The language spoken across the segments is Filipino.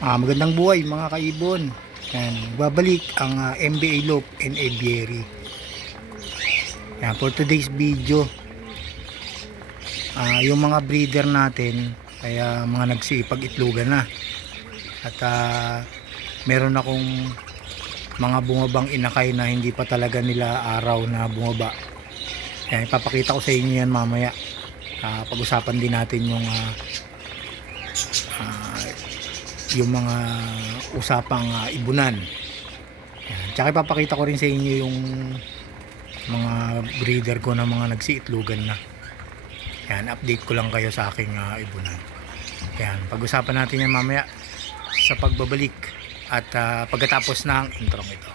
Magandang buhay mga kaibon. Yan, babalik ang MBA Loop and Aviary. Yan, for today's video, yung mga breeder natin kaya mga nagsipag-itlogan na. At meron akong mga bumabang inakay na hindi pa talaga nila araw na bumaba. Yan, ipapakita ko sa inyo yan mamaya. Pag-usapan din natin yung mga usapang ibunan. Yan. Tsaka ipapakita ko rin sa inyo yung mga breeder ko na mga nagsiitlugan na. Yan, update ko lang kayo sa aking ibunan. Yan, pag-usapan natin yan mamaya sa pagbabalik at pagkatapos ng intro ito.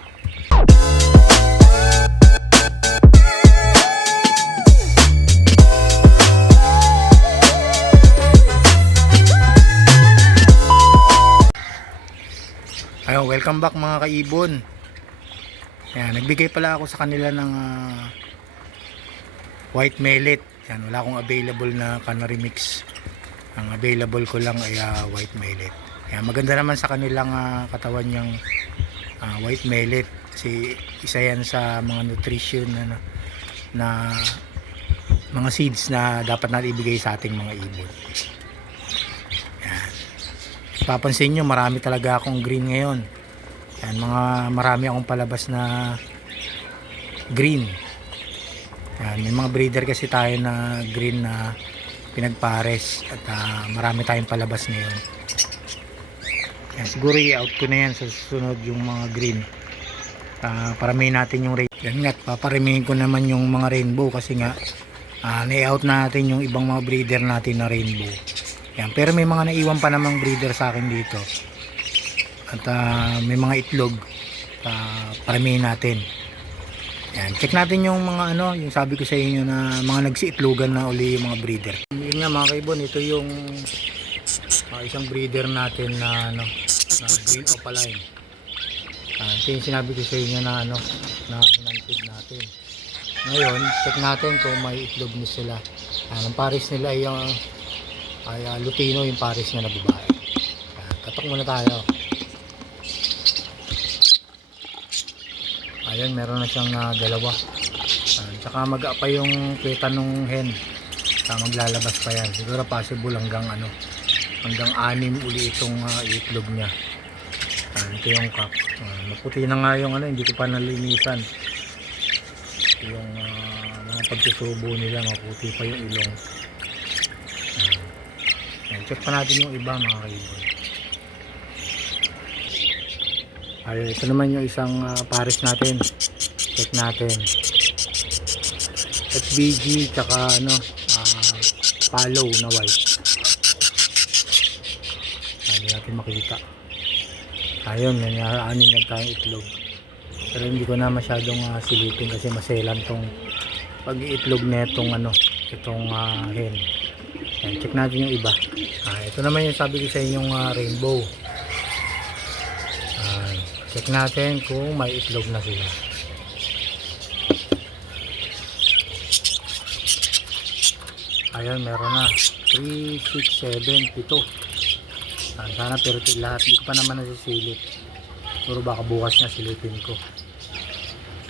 Ayun, welcome back mga kaibon. Yan, nagbigay pala ako sa kanila ng white mellet. Yan, wala akong available na canary mix. Ang available ko lang ay white mellet. Yan, maganda naman sa kanilang katawan yung white mellet kasi isa yan sa mga nutrition na mga seeds na dapat natin ibigay sa ating mga ibon. Papansin nyo, marami talaga akong green ngayon. Yan, marami akong palabas na green. Yan, may mga breeder kasi tayo na green na pinagpares at marami tayong palabas ngayon. Yan, siguro i-out ko na yan sa susunod yung mga green. Paramihin natin yung rainbow. Yan nga, paparamihin ko naman yung mga rainbow kasi nga na-out natin yung ibang mga breeder natin na rainbow. Yan, pero may mga naiwan pa namang breeder sa akin dito. At may mga itlog. Paramihin natin. Yan, check natin yung mga yung sabi ko sa inyo na mga nagsiitlogan na uli yung mga breeder. Yun nga mga kaibon, ito yung isang breeder natin na green opaline. Ito yung sinabi ko sa inyo na hinantid natin. Ngayon, check natin kung may itlog na sila. Ang pares nila ay lutino yung pares niya na babae. Katok muna tayo. Ayan, meron na siyang dalawa. Tsaka mag-apa yung kweta nung hen. Maglalabas pa yan. Siguro possible hanggang 6 uli itong itlog niya. Ito yung cup. Maputi na nga yung hindi ko pa nalinisan. Yung mga pagsusubo nila, maputi pa yung ilong. Check pa natin yung iba mga kaibon. Ito naman yung isang pares natin. Check natin. FBG tsaka palo na white. Hindi natin makita. Ayun, anin na tayong itlog. Pero hindi ko na masyadong silipin kasi maselan tong pag-iitlog na itong hen. Check natin yung iba. Ito naman yung sabi ko sa inyong rainbow. Check natin kung may itlog na sila. Ayan, meron na 3, 6, 7, 7. Sana pero lahat hindi ko pa naman nasisilip. Puro baka bukas na silipin ko.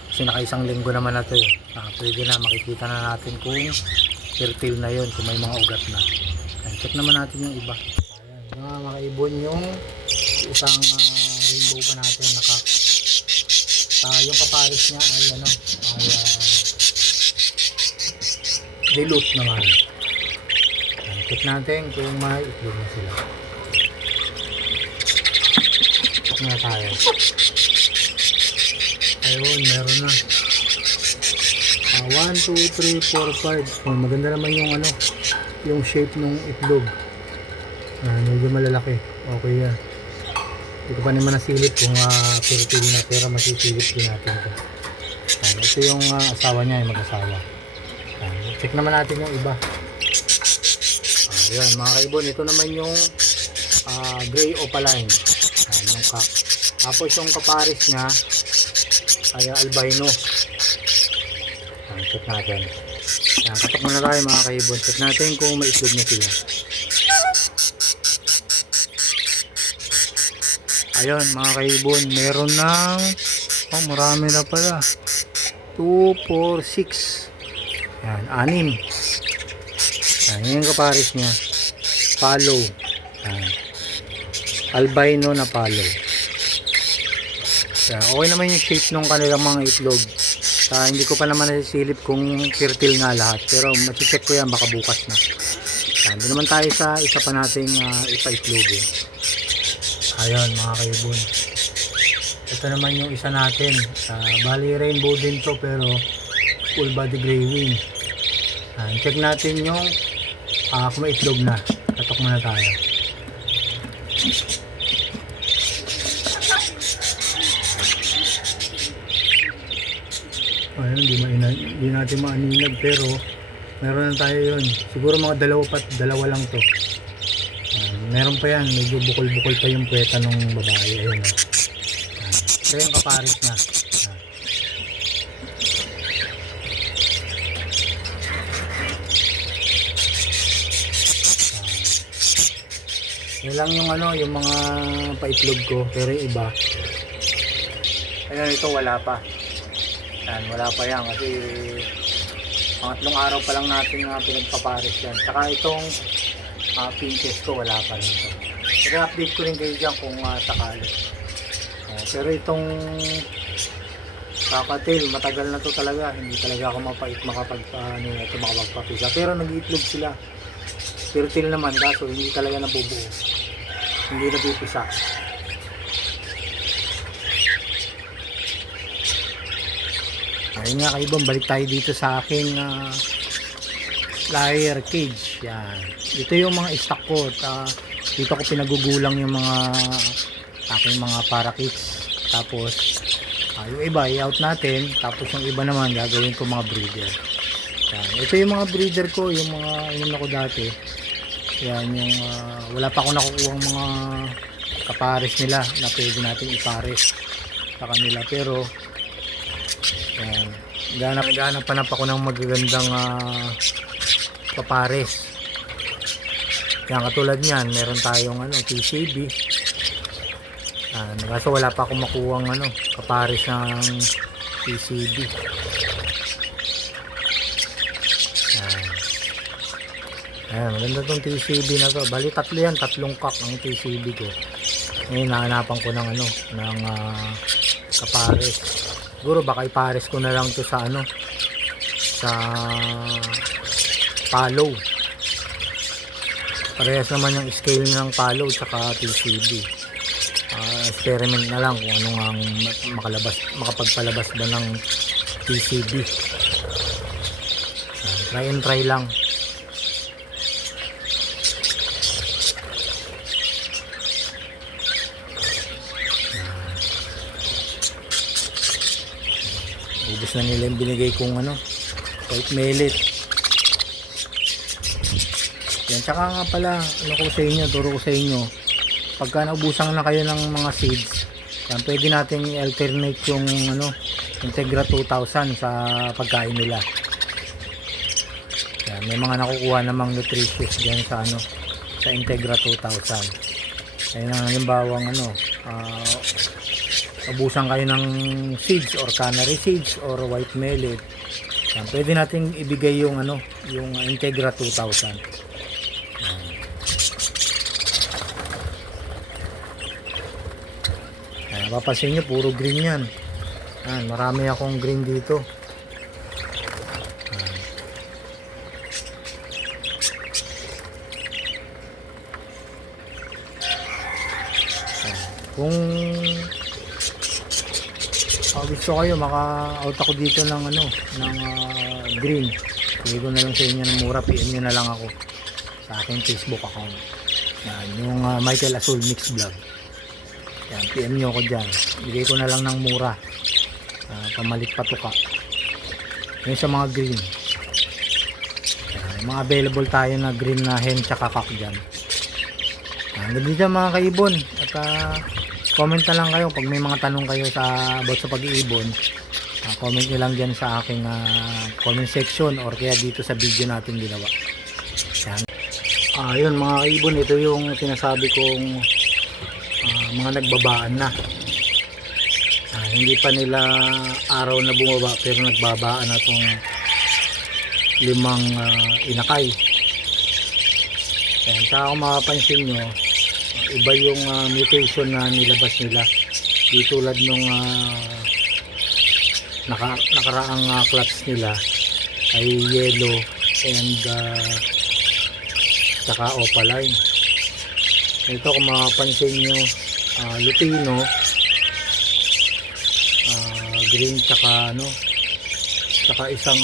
Kasi naka-isang linggo naman na ito pwede na makikita na natin kung fertile na yun, kung may mga ugat na. Check naman natin yung iba. Ayan, mga kaibon yung isang rainbow pa natin yung kapares niya ay dilute naman. Check natin kung may itlog na sila. Check na tayo. Ayun, meron na 1, 2, 3, 4, 5. Maganda naman yung shape ng itlog. Medyo malalaki. Okay yan. Hindi ko pa naman nasilip kung fertile na, pero masisilip din natin ito. Ito yung asawa niya, yung mag-asawa. Check naman natin yung iba. Ayan mga kaibon, ito naman yung gray opaline. Yung tapos yung kapares niya ay albino. Check natin. Katok muna tayo mga kaibon. Check natin kung may itlog na sila. Ayun mga kaibon, meron ng marami na pala. 2, 4, 6. Yan, 6. Yan, yun yung kapares niya. Palo. Yan. Albino na palo. Yan, okay naman yung shape ng kanilang mga itlog. Hindi ko pa naman nasisilip kung fertile nga lahat. Pero masicheck ko yan baka bukas na. Yan, doon naman tayo sa isa pa nating ipa-itlog. Ayun mga kaibon. Ito naman yung isa natin. Bali rainbow din to pero full body gray wing. Check natin yung kung may itlog na. Tatok muna tayo. Ayun, hindi natin maaninag pero meron na tayo yun. Siguro mga dalawa lang to. Meron pa yan, medyo bukol-bukol pa yung puweta ng babae. Ayun. Ito yung kapares niya. Yan lang yung yung mga paitlog ko, pero yung iba. Ayun, ito wala pa. Yan, wala pa yan kasi pangatlong araw pa lang natin pinagpapares yan. Saka itong pinches ko wala pa rin ito. Pero update ko rin kayo dyan kung sakali. Pero itong kakatil, matagal na to talaga. Hindi talaga ako makapagpapisa. Pero nag-iitlog sila. Fertile naman kaso hindi talaga nabubuo. Hindi napipisa. Ayun nga kaibon, balik tayo dito sa aking layer cage. Yan. Ito yung mga stock ko. Dito ko pinagugulang yung mga aking mga parakeets. Tapos yung iba i-out natin. Tapos yung iba naman gagawin ko mga breeder. Yan. Ito yung mga breeder ko, yung mga inuna ko dati. Yan yung wala pa ako nakukuhang mga kapares nila na pwede natin ipares sa kanila. Pero yan, ganap ako ng magagandang kapares. Yan, katulad niyan, meron tayong TCB. Kaso wala pa akong makuhang kapares ng TCB. Ayan, maganda tong TCB na to. Bali tatlo yan, tatlong cock ang TCB ko. Ngayon nahanapan ko ng ng kapares. Siguro baka ipares ko na lang to sa sa palo. Parehas naman yung scale ng palo tsaka TCB. Experiment na lang kung ano ang makapagpalabas ba ng TCB. Try and try lang. Ubus na nila yung binigay kong white mellet. Yan, tsaka nga pala turo ko sa inyo, pagka naubusan na kayo ng mga seeds, yan, pwede natin i-alternate yung Integra 2000 sa pagkain nila. Yan, may mga nakukuha namang nutritious diyan sa sa Integra 2000. Ayun ang halimbawa abusan kayo ng seeds or canary seeds or white mellet. Yan, pwede nating ibigay yung yung Integra 2000. Mapapansin nyo puro green yan. Marami akong green dito. Kung gusto kayo maka-out ako dito ng green, bigay ko na lang sa inyo ng mura. PM nyo na lang ako sa aking Facebook account. Yan, yung Michael Azul Mix Vlog. Yan, PM nyo ako dyan. Bigay ko na lang ng mura. Pamalit patuka. Yun sa mga green. Yan, mga available tayo na green na hen tsaka kak dyan. Yan, dito mga kaibon. At comment na lang kayo pag may mga tanong kayo about sa pag-iibon. Comment nyo lang dyan sa aking comment section or kaya dito sa video natin ginawa. Yan. Yun mga kaibon, ito yung sinasabi kong mga nagbabaan na. Hindi pa nila araw na bumaba pero nagbabaan na tong 5 inakay. Ayan, saka kung mapapansin nyo, iba yung mutation na nilabas nila. Di tulad nung nakaraang clutch nila ay yellow and saka opaline. Ito kung mapapansin nyo, lutino, green tsaka tsaka isang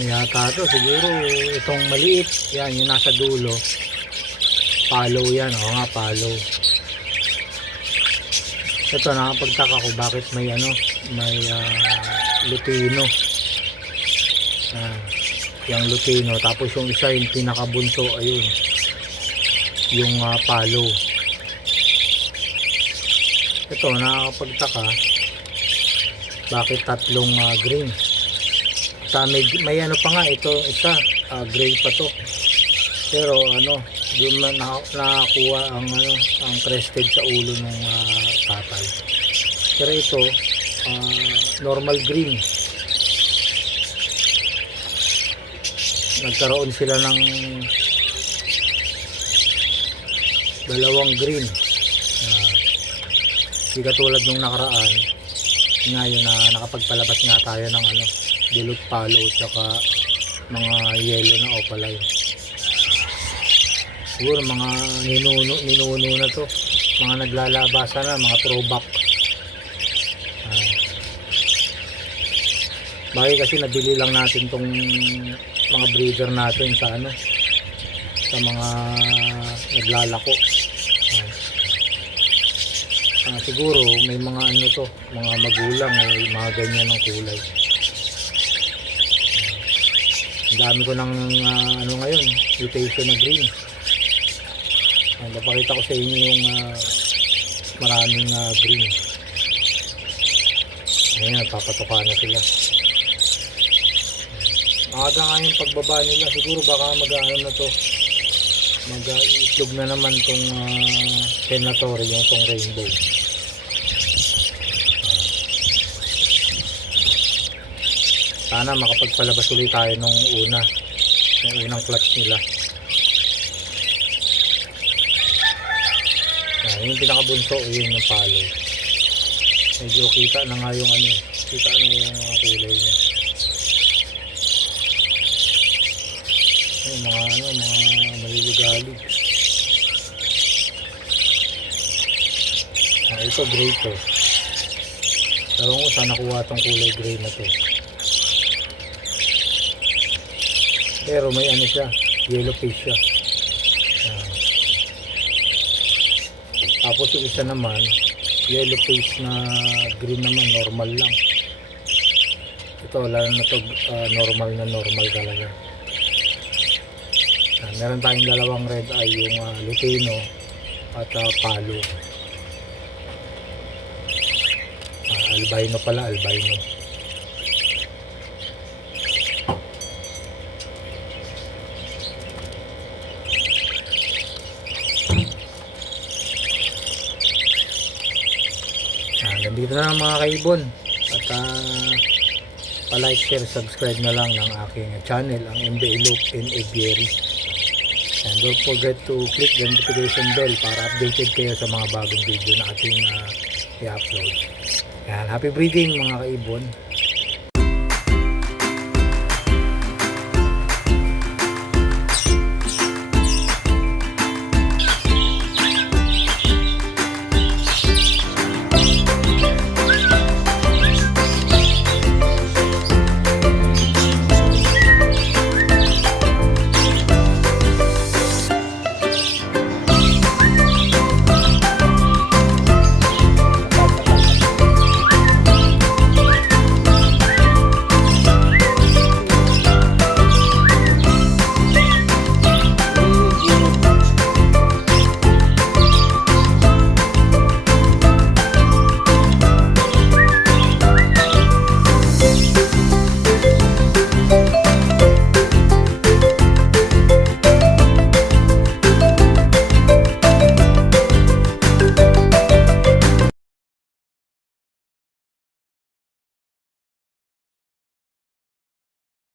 yata to, siguro itong maliit, yan yung nasa dulo, follow yan, nga follow. Ito nakapagtaka ko bakit may may lutino, yung lutino, tapos yung isa yung pinakabunso, ayun yung follow. Ito nakakapagtaka bakit tatlong green. May pa nga ito, isa gray pa to, pero doon nakakuha ang crested sa ulo ng tatay. Pero ito normal green. Nagkaroon sila ng dalawang green, di katulad nung nakaraan. Ngayon na nakapagpalabas nga tayo ng dilute palo tsaka mga yellow na opaline. Siguro mga ninuno na to, mga naglalabasan na, mga throwback. Bakit kasi nabili lang natin tong mga breeder natin sa sa mga naglalako. Siguro may mga mga magulang mga ganyan ng kulay. Ang dami ko ng ngayon, mutation na green. Napakita ko sa inyo yung maraming green. Ngayon nagpapatuka na sila. Maaga nga yung pagbaba nila, siguro baka mag-iitlog na naman tong tenatory, yung tong rainbow. Sana makapagpalabas ulit tayo nung unang clutch nila. Yung pinakabunso, yun yung palo. Medyo kita na nga yung kita na yung kulay niya. Mga maliligalig. Ito gray to. Ewan ko saan nakuha tong kulay gray na to. Pero may siya, yellow face siya. Tapos yung isa naman, yellow face na green naman, normal lang. Ito lalo na to, normal talaga. Meron tayong dalawang red eye, yung lutino at palo. Albino pala, albino. Nandito na mga kaibon, at pa-like, share, subscribe na lang ng aking channel, ang MBA Loop in Aviary. And don't forget to click the notification bell para updated kayo sa mga bagong video na ating i-upload. Happy breeding mga kaibon.